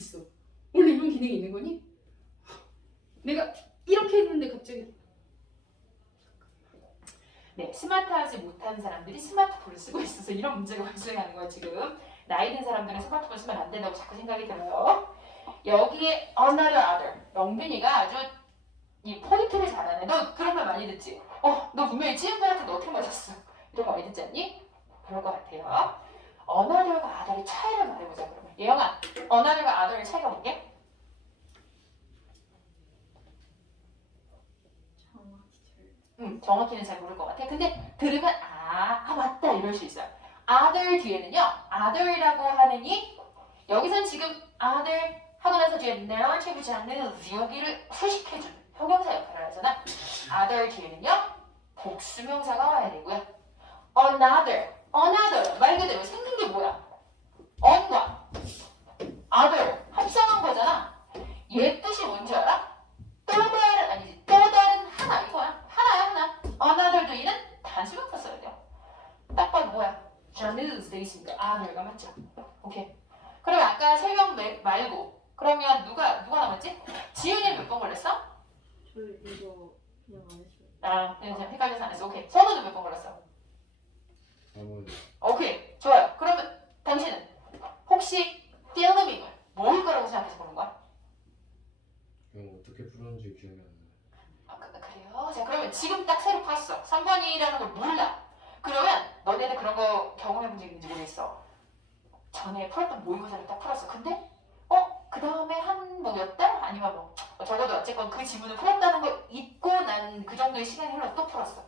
있어? 원래 이런 기능이 있는 거니? 내가 이렇게 했는데 갑자기. 네, 스마트하지 못한 사람들이 스마트폰을 쓰고 있어서 이런 문제가 발생하는 거야 지금. 나이 든 사람들은 스마트폰 쓰면 안 된다고 자꾸 생각이 들어요. 여기에 another other. 영빈이가 아주 이 포인트를 잘하네. 너 그런 말 많이 듣지? 너 분명히 지은들한테 너 어떻게 맞았어? 이런 거 많이 듣지 않니? 그럴 것 같아요. another과 other의 차이를 말해보자 그러면. 예영아, another과 other의 차이가 뭐게? 정확히는 잘 모를 것 같아. 근데 들으면 맞다 이럴 수 있어요. other 뒤에는요. other이라고 하는 이 여기선 지금 other 하고 나서 뒤에 narrative 장르는 여기를 수식해주는 형용사 역할을 하잖아. other 뒤에는요. 복수명사가 와야 되고요. another 말 그대로 생긴 게 뭐야? on과 other 합성한 거잖아. 얘 뜻이 뭔지 알아? 또 다른 아니지 또 다른 하나 이거야. 하나야 하나. another도 얘는 단수명사 써야 돼요. 딱 봐도 뭐야? genus 돼 있으니까 other가 맞죠? 오케이. 그럼 아까 세 명 말고 그러면 누가 남았지? 지윤이 몇 번 걸렸어? 저 이거 그냥 안 했어요. 그냥 헷갈려서 안 했어. 오케이. 선우는 몇 번 걸렸어? 아무래도 오케이. 좋아요. 그러면 당신은 혹시 필름밍을 뭘 거라고 생각해서 보는 거야? 이거 어떻게 풀었는지 기억이 안 나요. 그래요? 자, 그러면 지금 딱 새로 봤어. 3번이라는 걸 몰라. 그러면 너네들 그런 거 경험해본 적 있는지 모르겠어. 전에 풀었던 모의고사를 딱 풀었어. 근데 그 다음에 한 뭐 몇 달? 아니면 뭐 적어도 어쨌건 그 지문을 풀었다는 걸 잊고 난 그 정도의 시간이 흘러 또 풀었어.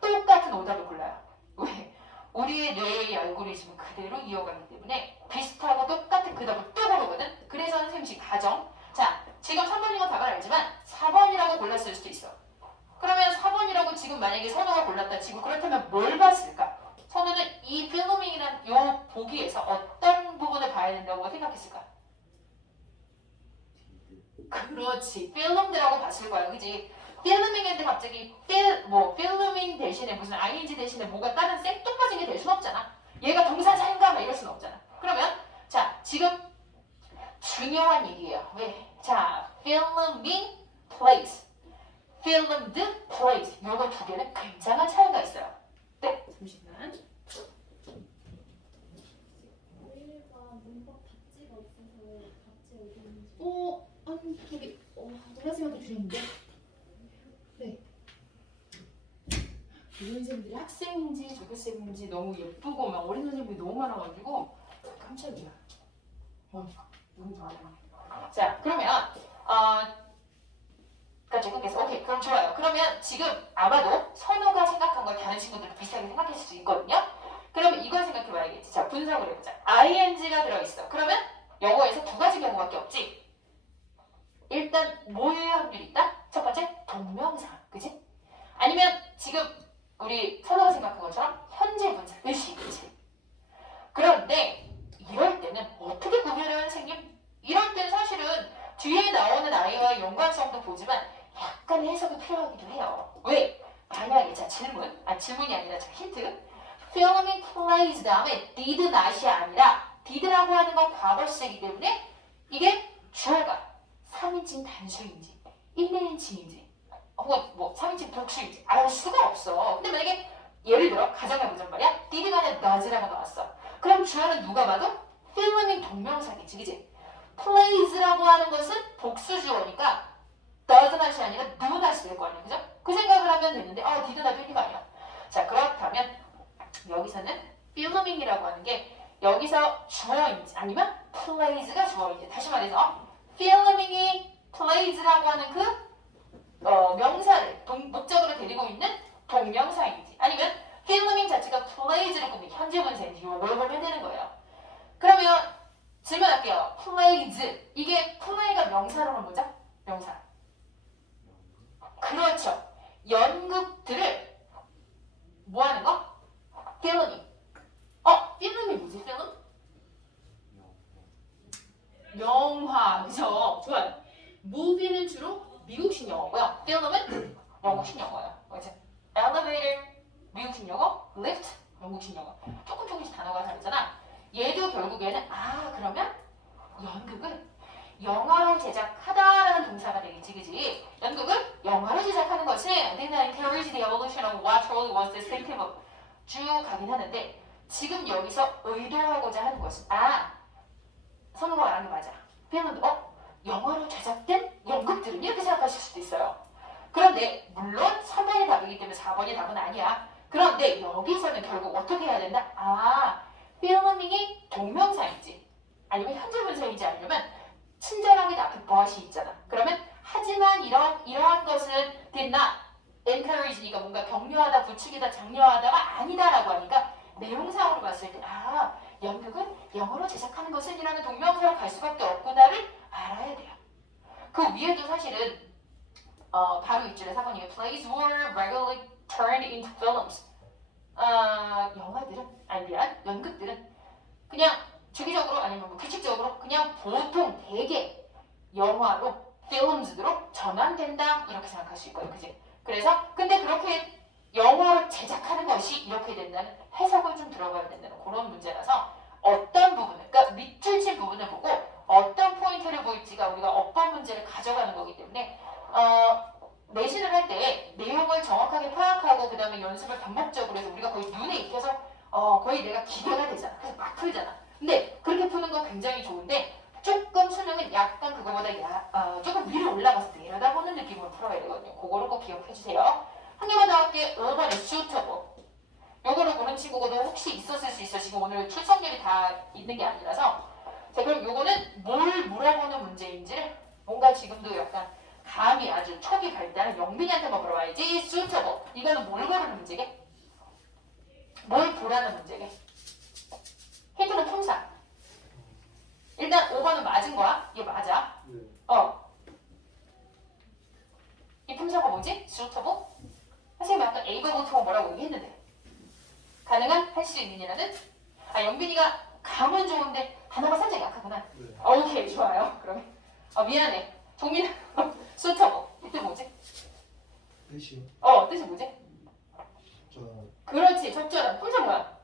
똑같은 오답을 골라요. 왜? 우리의 뇌의 알고리즘은 그대로 이어가기 때문에 비슷하고 똑같은 그 답을 또 고르거든. 그래서 선생님이 가정. 자, 지금 3번인 건 답을 알지만 4번이라고 골랐을 수도 있어. 그러면 4번이라고 지금 만약에 선우가 골랐다 치고 그렇다면 뭘 봤을까? 선우는 이 필로밍이란 요 보기에서 어떤 부분을 봐야 된다고 생각했을까? 그렇지. 필름드라고 봤을 거야. 그지? 필름밍인데 갑자기 필름밍 대신에 무슨 ing 대신에 뭐가 다른 생뚱맞은 게 될 순 없잖아. 얘가 동사자인가 막 이럴 순 없잖아. 그러면 자, 지금 중요한 얘기예요. 왜? 자, filming place, filmed place 요거 두 개는 굉장한 차이가 있어요. 네, 잠시만. 일과 문법 답지가 없어서 답지 어디 있는지. 저기 노란색한테 주셨는데. 네. 이 선생님들이 학생인지 조교쌤인지 너무 예쁘고 막 어린 선생님들이 너무 많아가지고 깜짝이야. 너무 좋아요. 자, 그러면 그래서 오케이, 그럼 좋아요. 그러면 지금 아마도 선우가 생각한 걸 다른 친구들도 비슷하게 생각했을 수 있거든요. 그러면 이걸 생각해봐야겠지. 자, 분석을 해보자. ing가 들어있어. 그러면 영어에서 두 가지 경우밖에 없지. 일단 뭐의 확률이 있다? 첫 번째 동명사, 그지? 아니면 지금 우리 선우가 생각한 것처럼 현재 분사, 의식, 그지? 그런데 이럴 때는 어떻게 구별해요, 선생님? 이럴 땐 사실은 뒤에 나오는 아이와의 연관성도 보지만 약간 해석이 필요하기도 해요. 왜? 만약에 자 질문이 아니라 자 힌트. filming plays 다음에 did not이 아니라 did라고 하는 건 과거 시제이기 때문에 이게 주어가 3인칭 단수인지 1인칭인지 혹은 뭐 3인칭 복수인지 알 수가 없어. 근데 만약에 예를 들어 가정해보자 말이야. did가 아니라 does라고 나왔어. 그럼 주어는 누가 봐도 filming 동명사겠지, 그지? plays라고 하는 것은 복수주어니까 does not이 아니라 do not이 될 거 아니야, 그죠? 그 생각을 하면 되는데 did not 필요가 아니야. 자, 그렇다면 여기서는 filming이라고 하는 게 여기서 주어인지 아니면 plays가 주어인지 다시 말해서 filming이 plays라고 하는 그 명사를 목적으로 데리고 있는 동명사인지 아니면 filming 자체가 plays를 꾸민 현재 분사인지 이걸 보면 되는 거예요. 그러면 질문할게요. plays 이게 play가 명사로는 뭐죠? 명사. 그렇죠. 연극들을 뭐 하는 거? filming. film이 뭐지? film? 영화, 그죠? 좋아요. movie는 주로 미국식 영어고요. film은 영국식 영어예요. 그렇지? elevator 미국식 영어, lift 영국식 영어. 조금씩 단어가 다르잖아. 얘도 결국에는 그러면 연극은 영화로 제작하다라는 동사가 되겠지, 그지? 연극을 영화로 제작하는 것은 I think that encourage the evolution of what truly was distinctive of 쭉 가긴 하는데 지금 여기서 의도하고자 하는 것은 선우가 말하는 게 맞아. 그러면 영화로 제작된 연극들은 이렇게 생각하실 수도 있어요. 그런데 물론 3번이 답이기 때문에 4번이 답은 아니야. 그런데 여기서는 결국 어떻게 해야 된다? 필름이 동명사인지 아니면 현재 분사인지 아니면 친절하게 앞에 무엇이 있잖아. 그러면 하지만 이러한 것은 did not encourage니까 뭔가 격려하다, 부추기다, 장려하다가 아니다라고 하니까 내용상으로 봤을 때 연극은 영어로 제작하는 것은 이라는 동명사로 갈 수밖에 없구나를 알아야 돼요. 그 위에도 사실은 바로 이줄에 4번이에요. Plays were regularly turned into films. 연극들은 그냥 주기적으로 아니면 뭐 규칙적으로 그냥 보통 대개 영화로 films로 전환된다 이렇게 생각할 수 있고요. 그지? 그래서 근데 그렇게 영화로 제작하는 것이 이렇게 된다는 해석을 좀 들어가야 된다는 그런 문제라서 어떤 부분을 그러니까 밑줄 친 부분을 보고 어떤 포인트를 보일지가 우리가 어떤 문제를 가져가는 거기 때문에 내신을 할 때 내용을 정확하게 파악하고 그 다음에 연습을 반복적으로 해서 우리가 거의 눈에 익혀서 거의 내가 기대가 되잖아. 그래서 막 풀잖아. 근데 그렇게 푸는 건 굉장히 좋은데 조금 수능은 약간 그거보다 조금 위로 올라가서 내려다보는 느낌으로 풀어야 되거든요. 그거를 꼭 기억해 주세요. 한 개만 더 할게. 5번에 suitable. 요거를 보는 친구도 혹시 있었을 수 있어. 지금 오늘 출석률이 다 있는 게 아니라서. 자, 그럼 요거는 뭘 물어보는 문제인지를 뭔가 지금도 약간 감이 아주 촉이 갈 때는 영빈이한테만 물어봐야지. suitable. 이거는 뭘 고르는 문제게? 뭘 보라는 문제게? 힌트는 품사. 일단 5번은 맞은 거야. 이게 맞아. 이 품사가 뭐지? suitable? 선생님이 아까 able to 뭐라고 얘기했는데 가능한? 할 수 있는이라는? 영빈이가 감은 좋은데 단어가 살짝 약하구나. 오케이, 좋아요. 그러면 미안해. 종민 suitable. 이때 뭐지? 뜻이요? 뜻이 뭐지? 저 그렇지, 적절한. 품사 뭐야?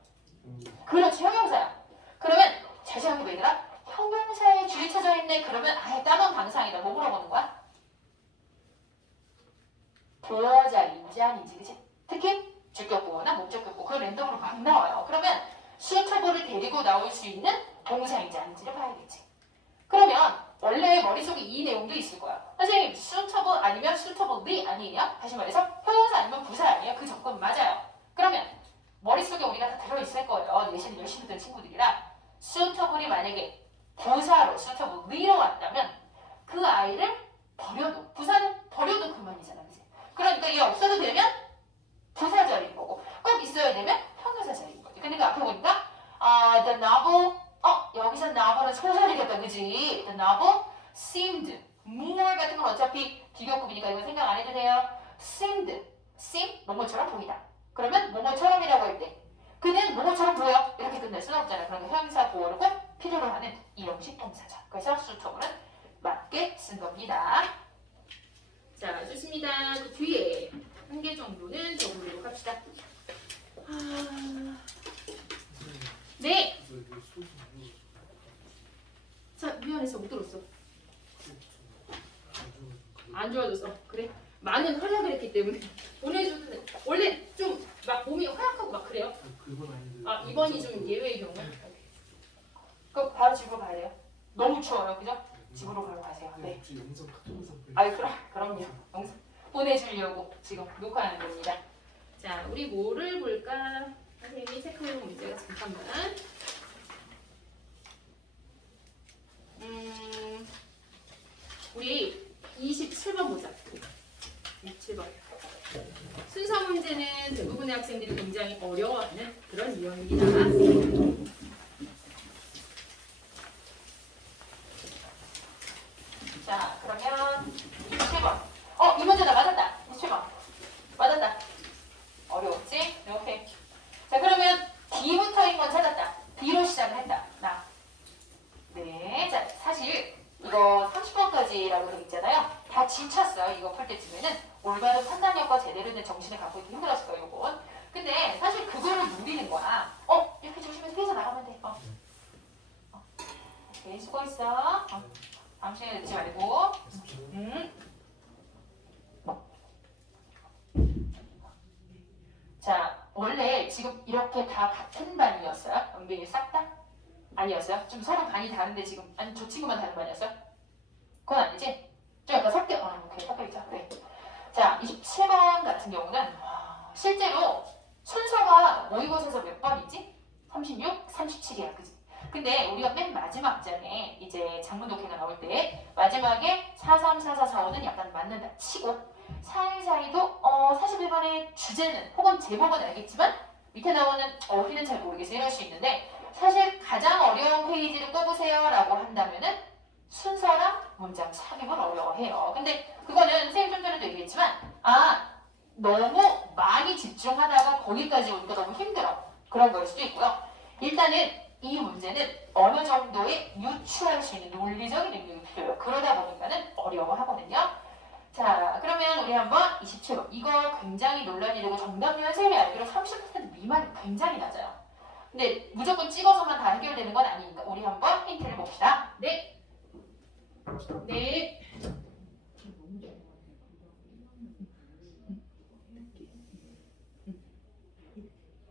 그렇지, 형용사야. 그러면 잘 생각해봐 얘들아. 형용사에 줄이 쳐져 있네. 그러면 아예 까만 방상이다. 뭐 물어보는 거야? 부여자인지 아닌지, 그치? 특히 주격구나 목적격구 그거 랜덤으로 막 나와요. 그러면 suitable을 데리고 나올 수 있는 동사인지 아닌지를 봐야겠지. 그러면 원래 머릿속에 이 내용도 있을 거야. 선생님 suitable 아니면 suitably 아니냐? 다시 말해서 형용사 아니면 부사 아니에요? 그 조건 맞아요. 그러면 머릿속에 우리가 다 들어있을 거예요. 내신을 열심히 듣는 친구들이라 suitable이 만약에 부사로 suitably로 왔다면 그 아이를 버려도 부사는 버려도 그만이잖아. 그치? 그러니까 이게 없어도 되면 부사 자리인 거고 꼭 있어야 되면 형용사 자리인 거지. 근데 그 앞에 보니까 the novel 여기서 novel은 소설이겠다. 그지? The novel seemed more 같은 건 어차피 비교급이니까 이건 생각 안 해도 돼요. seem 뭐뭐처럼 보이다. 그러면 뭐뭐처럼이라고 할 때 그는 뭐뭐처럼 보여 이렇게 끝낼 수는 없잖아. 그러니까 형용사 보호를 꼭 필요로 하는 이형식 동사죠. 그래서 suitable은 맞게 쓴 겁니다. 자, 좋습니다. 그 뒤에 한 개 정도는 더 보도록 합시다. 네. 자, 미안해서 못 들었어. 안 좋아졌어. 그래. 많은 활약을 했기 때문에 보내주는 원래 좀 막 몸이 허약하고 막 그래요. 그건 아닌데. 이번이 좀 예외의 경우. 그럼 바로 집으로 가야 돼요. 너무 추워요, 그죠? 집으로 바로 가세요. 네. 혹시 영상 카톡 영상 그럼요. 영상 보내주려고 지금 녹화하는 겁니다. 자, 우리 뭐를 볼까? 선생님이 체크해본 문제가 잠깐만. 우리 27번 보자. 27번. 순서 문제는 대부분의 학생들이 굉장히 어려워하는 그런 유형입니다. 자, 그러면 27번. 이 문제다. 맞았다. 27번. 맞았다. 어려웠지? 이렇게. 자, 그러면 D부터인 건 찾았다. D로 시작을 했다. 네. 자, 사실 이거 30번까지라고 되어 있잖아요. 다 지쳤어요. 이거 풀 때쯤에는 올바른 판단력과 제대로 된 정신을 갖고 있기 힘들었을 거예요. 이건. 근데 사실 그거를 누리는 거야. 이렇게 조심해서 피해서 나가면 돼. 오케이, 수고했어. 다음 시간에 늦지 말고. 자, 원래 지금 이렇게 다 같은 반이었어요? 연빈이 싹 다? 아니었어요? 좀 서로 반이 다른데 지금 아니 저 친구만 다른 반이었어요? 그건 아니지? 좀 약간 오케이 섞여 있죠. 네. 자, 27번 같은 경우는 실제로 순서가 모의고사에서 몇 번이지? 36, 37이야, 그지? 근데 우리가 맨 마지막 장에 이제 장문 독해가 나올 때 마지막에 43, 44, 45는 약간 맞는다 치고 사이사이도 41번의 주제는 혹은 제목은 알겠지만 밑에 나오는 어휘는 잘 모르겠어 이럴 수 있는데 사실 가장 어려운 페이지를 꼽으세요 라고 한다면은 순서랑 문장 삽입을 어려워해요. 근데 그거는 선생님 좀 전에도 얘기했지만 너무 많이 집중하다가 거기까지 오니까 너무 힘들어 그런 걸 수도 있고요. 일단은 이 문제는 어느 정도의 유추할 수 있는 논리적인 능력이 필요해요. 그러다 보니까는 어려워하거든요. 자, 그러면 우리 한번 27번. 이거 굉장히 논란이 되고 정답률 선생님이 알기로 30% 미만이 굉장히 낮아요. 근데 무조건 찍어서만 다 해결되는 건 아니니까 우리 한번 힌트를 봅시다. 네. 네.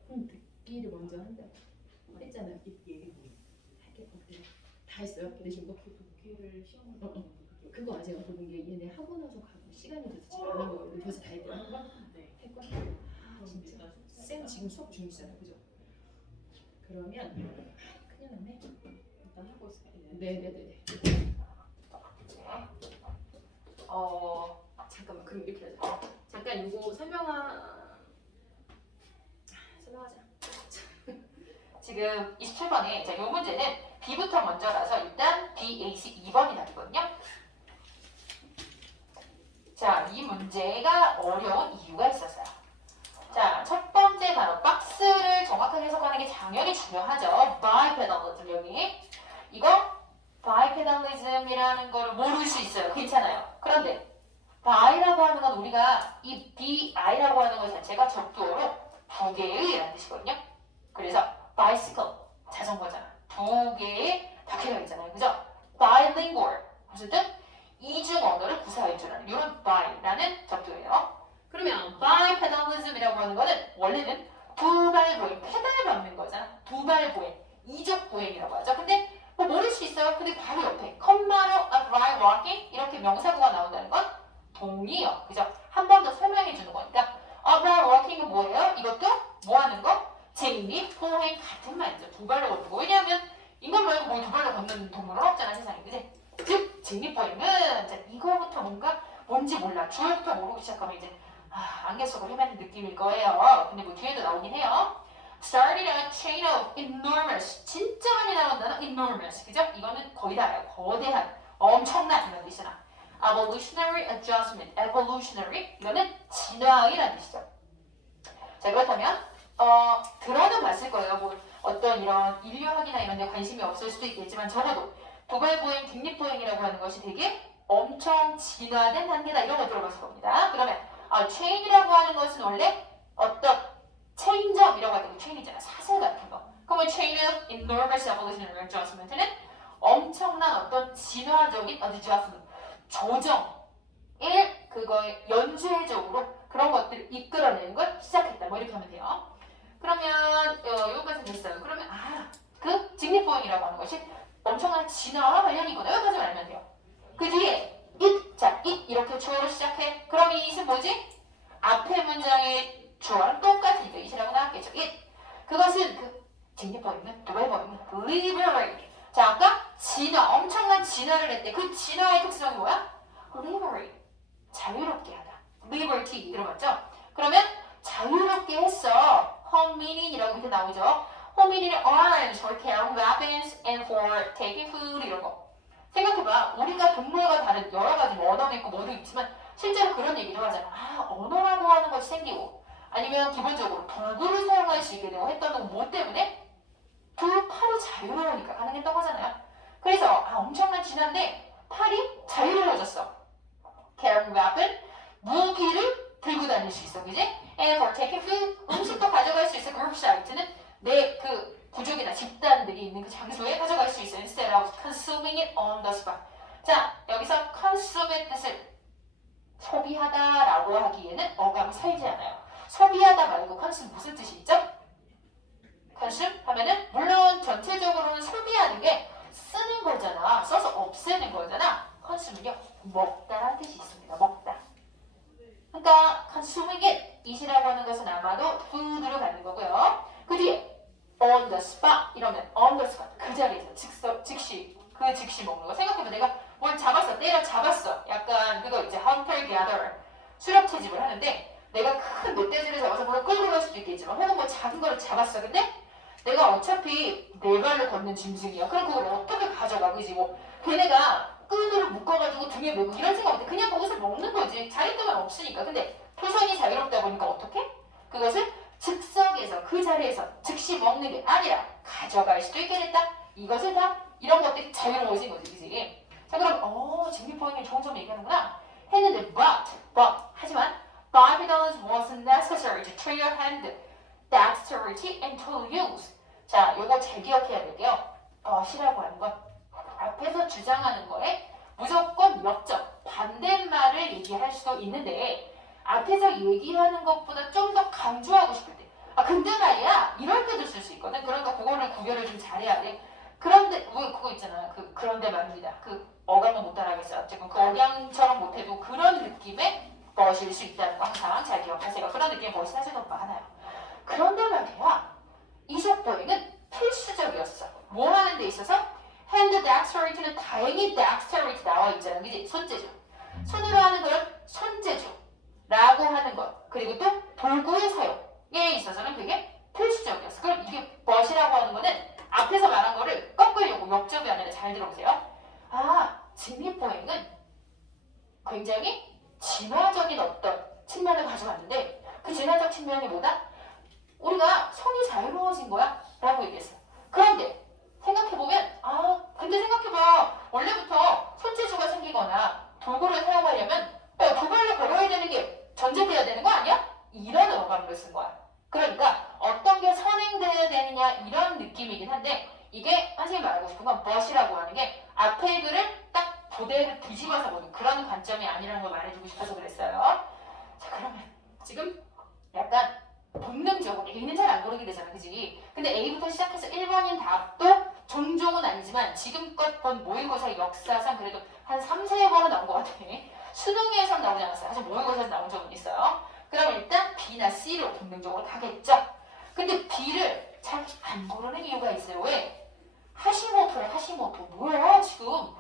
듣기를 먼저 한다 했잖아요. 다 했어요. 내신 거. 독해를 시험을 그거 아직 안 해본 게 얘네 하고 나서 가고 시간이 돼서 잘 안 한 거예요. 벌써 다 했대요. 한 번? 네. 했고. 진짜. 쌤 지금 수업 중이시잖아요, 그죠? 그러면 큰일 났네. 일단 하고 있어요. 네네네. 잠깐만 그럼 이렇게 하자. 잠깐 이거 설명하자. 지금 27번에 자, 이 문제는 B부터 먼저라서 일단 B, A, C 2번이 답이거든요. 자, 이 문제가 어려운 이유가 있었어요. 자, 첫 번째 단어 박스를 정확하게 해석하는 게 당연히 중요하죠. bipedalism 여기 이거 bipedalism이라는 걸 모를 수 있어요. 괜찮아요. 그런데 by라고 하는 건 우리가 이 bi라고 하는 것 자체가 적두어로 두 개의라는 뜻이거든요. 그래서 bicycle 자전거잖아. 두 개의 바퀴가 있잖아요. 그죠? bilingual 무슨 뜻? 이중 언어를 구사해주는 이런 by라는 적두예요. 그러면 bipedalism이라고 하는 거는 원래는 두발 보행, 페달 밟는 거잖아. 두발 보행, 이족 보행이라고 하죠. 근데 뭐 모를 수 있어요. 근데 바로 옆에 컴마로 of right walking 이렇게 명사구가 나온다는 건 동의어. 그죠? 한 번 더 설명해 주는 거니까 of right walking은 뭐예요? 이것도 뭐 하는 거? 직립, 보행 같은 말이죠. 두 발로 걷는 거. 왜냐하면 인간 말고 뭐 두 발로 걷는 동물은 없잖아 세상에. 그지? 즉 직립보행은 자, 이거부터 뭔지 몰라. 주어부터 모르고 시작하면 이제 안개 속을 헤매는 느낌일 거예요. 근데 뭐 뒤에도 나오긴 해요. Started a chain of enormous. 진짜 많이 나온 단어 enormous. 그죠? 이거는 거의 다예요. 거대한, 엄청난 이런 뜻이나. Evolutionary adjustment. Evolutionary. 이거는 진화의라는 뜻이죠. 자, 그렇다면 들어는 봤을 거예요. 뭐 어떤 이런 인류학이나 이런 데 관심이 없을 수도 있겠지만 적어도 도발보행, 직립보행이라고 하는 것이 되게 엄청 진화된 단계다. 이런 거 들어봤을 겁니다. 그러면 체인이라고 하는 것은 원래 어떤 체인점이라고 할 때 그 체인이잖아. 사슬 같은 거. 그러면 chain of enormous evolutionary adjustment는 엄청난 어떤 진화적인 adjustment, 조정을 그거의 연쇄적으로 그런 것들을 이끌어내는 걸 시작했다. 뭐 이렇게 하면 돼요. 그러면 여기까지 됐어요. 그러면 그 직립보행이라고 하는 것이 엄청난 진화와 관련이구나. 여기까지만 알면 돼요. 그 뒤에 it 이렇게 주어로 시작해. 그럼 이 it은 뭐지? 앞에 문장의 주어랑 똑같으니까 it이라고 나왔겠죠. it. 그것은 그 직립보행은 도발보행은 liberate. 자, 아까 진화, 엄청난 진화를 했대. 그 진화의 특성이 뭐야? liberate. 자유롭게 하다. liberty 들어봤죠? 그러면 자유롭게 했어. hominin이라고 밑에 나오죠. hominin의 arms for carrying weapons and for taking food 이런 거. 생각해봐. 우리가 동물과 다른 여러 가지 뭐 언어도 있고 뭐도 있지만 실제로 그런 얘기를 하잖아. 언어라고 하는 것이 생기고 아니면 기본적으로 도구를 사용할 수 있게 되고 했던 건 뭐 때문에? 두 팔이 자유로우니까 가능했던 거잖아요. 그래서 엄청난 진화인데 팔이 자유로워졌어. carrying weapon, 무기를 들고 다닐 수 있어. 그지? And for taking food, 음식도 가져갈 수 있어. group site는 내 그 부족이나 집단들이 있는 그 장소에 가져갈 수 있어. Instead of consuming it on the spot. 자, 여기서 consume의 뜻을 소비하다라고 하기에는 어감이 살지 않아요. 소비하다 말고 consume 무슨 뜻이 있죠? consume 하면은 물론 전체적으로는 소비하는 게 쓰는 거잖아. 써서 없애는 거잖아. consume는요 먹다라는 뜻이 있습니다. 먹다. 그러니까 consuming it이라고 하는 것은 아마도 food로 가는 거고요. 그 뒤에 on the spot 이러면 on the spot 그 자리에서 즉시 먹는 거. 생각해봐. 내가 뭘 잡았어. 때려 잡았어. 약간 그거 이제 hunter gatherer 수렵 채집을 하는데 내가 큰 멧돼지를 잡아서 물론 끌고 갈 수도 있겠지만 혹은 뭐 작은 거를 잡았어. 근데 내가 어차피 네 발로 걷는 짐승이야. 그럼 그걸 어떻게 가져가? 그지? 뭐 걔네가 끈으로 묶어가지고 등에 메고 이런 생각 없대. 그냥 거기서 먹는 거지. 자리ጥ만 없으니까. 근데 표정이 자유롭다 보니까 어떻게? 그것을 즉석에서 그 자리에서 즉시 먹는 게 아니라 가져갈 수도 있겠다. 이것을 다 이런 것들이 자유로워진 거지. 그지? 자 그럼 직립보행이 좋은 점 얘기하는구나 했는데 but 하지만 $5 wasn't necessary to train your hand dexterity and tool use. 자, 요거 잘 기억해야 될게요. but이라고 하는 건 앞에서 주장하는 거에 무조건 역적, 반대말을 얘기할 수도 있는데 앞에서 얘기하는 것보다 좀 더 강조하고 싶을 때 근데 말이야 이럴 때도 쓸 수 있거든. 그러니까 그거를 구별을 좀 잘해야 돼. 그런데 그거 있잖아. 그런데 말입니다. 어감은 못 따라하겠어요. 지금 그 억양처럼 못해도 그런 느낌의 but일 수 있다는 거 항상 잘 기억하세요. 그런 느낌의 but이 사실 더 많아요. 그런데 말이야 이적보행은 필수적이었어. 뭐 하는 데 있어서? hand dexterity는 다행히 dexterity 나와 있잖아. 그지? 손재주. 손으로 하는 걸 손재주라고 하는 것. 그리고 또 도구의 사용에 있어서는 그게 필수적이었어. 그럼 이게 but이라고 하는 거는 앞에서 말한 거를 꺾으려고 역접이 아니라 잘 들어보세요. 직립보행은 굉장히 진화적인 어떤 측면을 가져왔는데 그 진화적 측면이 뭐다? 우리가 손이 자유로워진 거야 라고 얘기했어. 그런데 생각해보면 근데 생각해봐. 원래부터 손재주가 생기거나 도구를 사용하려면 두 발로 걸어야 되는 게 전제돼야 되는 거 아니야? 이런 어감으로 쓴 거야. 그러니까 어떤 게 선행돼야 되느냐 이런 느낌이긴 한데 이게 선생님이 말하고 싶은 건 but이라고 하는 게 앞에 글을 딱 그대로 뒤집어서 보는 그런 관점이 아니라는 걸 말해주고 싶어서 그랬어요. 자 그러면 지금 약간 본능적으로 A는 잘 안 고르게 되잖아. 그지? 근데 A부터 시작해서 1번인 답도 종종은 아니지만 지금껏 본 모의고사 역사상 그래도 한 3, 4번은 나온 것 같아. 수능에서 나오지 않았어요. 사실 모의고사에서 나온 적은 있어요. 그럼 일단 B나 C로 본능적으로 가겠죠. 근데 B를 잘 안 고르는 이유가 있어요. 왜? 하시모토야 하시모토. 뭐야 지금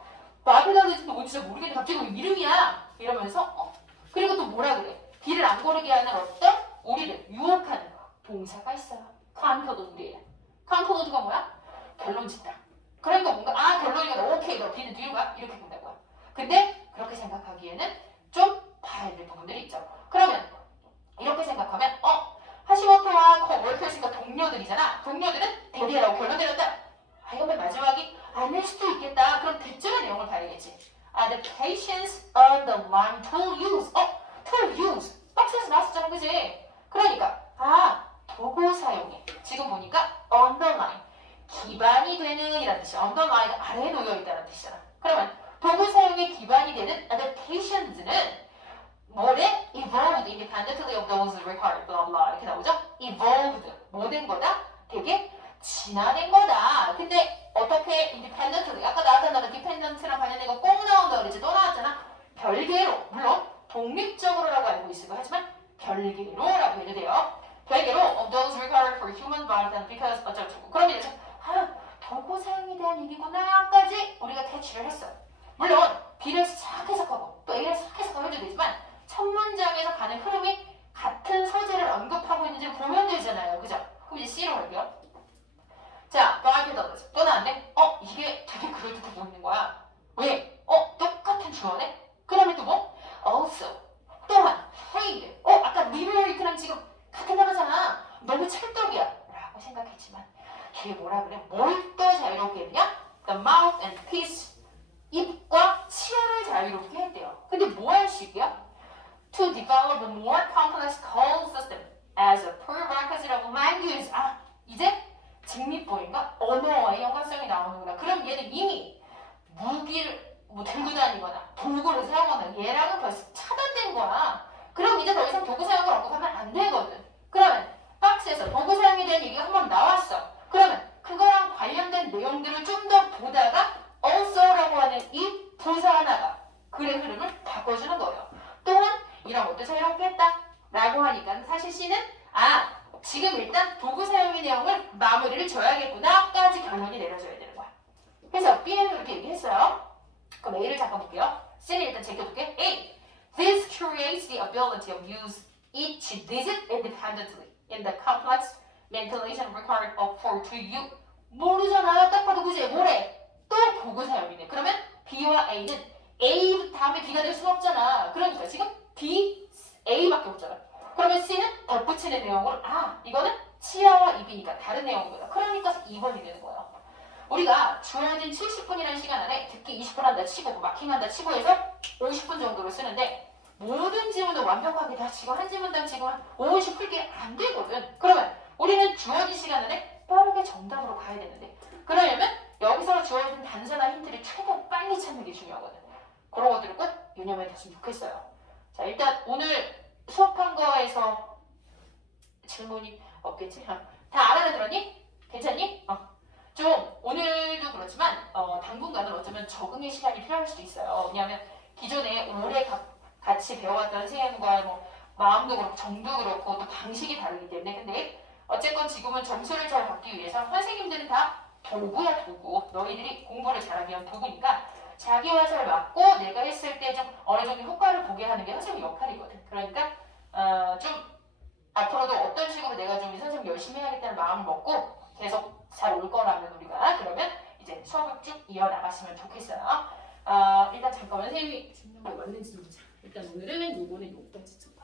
마비다는지도 뭐 진짜 모르겠는데 갑자기 왜 이름이야? 이러면서 그리고 또 뭐라 그래? B를 안 고르게 하는 어떤 우리를 유혹하는 동사가 있어요. 컨커던트예요. 컨커던트가 뭐야? 결론 짓다. 그러니까 뭔가 결론이가 오케이 너 B는 뒤로 가 이렇게 본다고요. 근데 그렇게 생각하기에는 좀 봐야 될 부분들이 있죠. 그러면 이렇게 생각하면 하시모토와 코워커스가 동료들이잖아. 동료들은 대리라고 결론 내렸다. 이건 맨 마지막이 아닐 수도 있겠다. 그럼 대절의 내용을 봐야겠지. The patience on the line tool use. tool use. 박스에서 나왔었잖아. 그지? 그러니까 도구 사용에 지금 보니까 underline 기반이 되는 이라는 뜻이야. underline가 아래에 놓여 있다는 뜻이잖아. 그러면 도구 사용에 기반이 되는 adaptations는 뭐래? evolved independently of those required blah blah 이렇게 나오죠? evolved 뭐 된 거다? 되게 진화된 거다. 근데 어떻게 independently 아까 나왔던 단어 dependent랑 관련된 거 꼭 나온다 그랬지. 또 나왔잖아. 별개로 물론 독립적으로라고 알고 있어요. 하지만 별개로라고 해도 돼요. 별개로 of those required for human body because 어쩌고 그럼 이래서 도구 사용에 대한 얘기구나까지 우리가 캐치를 했어. 물론 B를 싹 해석하고 또 A를 싹 해석하고 해도 되지만 첫 문장에서 가는 흐름이 같은 소재를 언급하고 있는지를 보면 되잖아요. 그죠? 그럼 이제 C로 갈게요. 자, $5 또 나왔네? 이게 되게 그럴듯해 보이는 거야. 왜? 똑같은 주어네? 그러면 또 뭐? also 또한 freed 아까 liberate랑 지금 같은 단어잖아. 너무 찰떡이야 라고 생각했지만 뒤에 뭐라 그래? 뭘 또 자유롭게 했냐? The mouth and peace 입과 치아를 자유롭게 했대요. 근데 뭐 할 수 있게요? To develop a more complex call system as a prerequisite of language. 이제 직립보행과 언어와의 연관성이 나오는구나. 그럼 얘는 이미 도구를 사용한다. 얘랑은 벌써 차단된 거야. 그럼 이제 더 이상 도구 사용을 언급하면 안 되거든. 그러면 박스에서 도구 사용에 대한 얘기가 한 번 나왔어. 그러면 그거랑 관련된 내용들을 좀 더 보다가 also라고 하는 이 부사 하나가 글의 흐름을 바꿔주는 거예요. 또한 이런 것도 자유롭게 했다 라고 하니까 사실 C는 지금 일단 도구 사용의 내용을 마무리를 줘야겠구나 까지 결론이 내려져야 되는 거야. 그래서 B는 그렇게 얘기했어요. 그럼 A를 잠깐 볼게요. C는 일단 제껴둘게. A. This creates the ability of use each digit independently in the complex manipulation required for to you. 모르잖아요. 딱 봐도 그지? 뭐래? 또 도구 사용이네. 그러면 B와 A는 A 다음에 B가 될 수는 없잖아. 그러니까 지금 B, A밖에 없잖아. 그러면 C는 덧붙이는 내용으로 이거는 치아와 입이니까 다른 내용이거든. 그러니까 2번이 되는 거예요. 우리가 주어진 70분이라는 시간 안에 듣기 20분 한다 치고 마킹한다 치고 해서 50분 정도를 쓰는데 모든 지문을 완벽하게 다 치고 한 지문당 치고 5분씩 풀기 안 되거든. 그러면 우리는 주어진 시간 안에 빠르게 정답으로 가야 되는데 그러려면 여기서 주어진 단서나 힌트를 최대한 빨리 찾는 게 중요하거든. 그런 것들을 꼭 유념해 뒀으면 좋겠어요. 자, 일단 오늘 수업한 거에서 질문이 없겠지? 다 알아들었니? 괜찮니? 좀 오늘도 그렇지만 당분간은 어쩌면 적응의 시간이 필요할 수도 있어요. 왜냐하면 기존에 오래 같이 배워왔던 선생님과 마음도 그렇고 정도 그렇고 또 방식이 다르기 때문에 근데 어쨌건 지금은 점수를 잘 받기 위해서 선생님들은 다 도구야 도구. 너희들이 공부를 잘하기 위한 도구니까 자기 화살 맞고 내가 했을 때 좀 어느 정도 효과를 보게 하는 게 선생님 역할이거든. 그러니까 좀 앞으로도 어떤 식으로 내가 좀 이 선생님 열심히 해야겠다는 마음을 먹고 계속 잘 올 거라면 우리가 그러면 이제 수업을 쭉 이어나갔으면 좋겠어요. 일단 잠깐만 선생님이 중요한 거 맞는지 보자. 일단 오늘은 요거는 여기까지 첫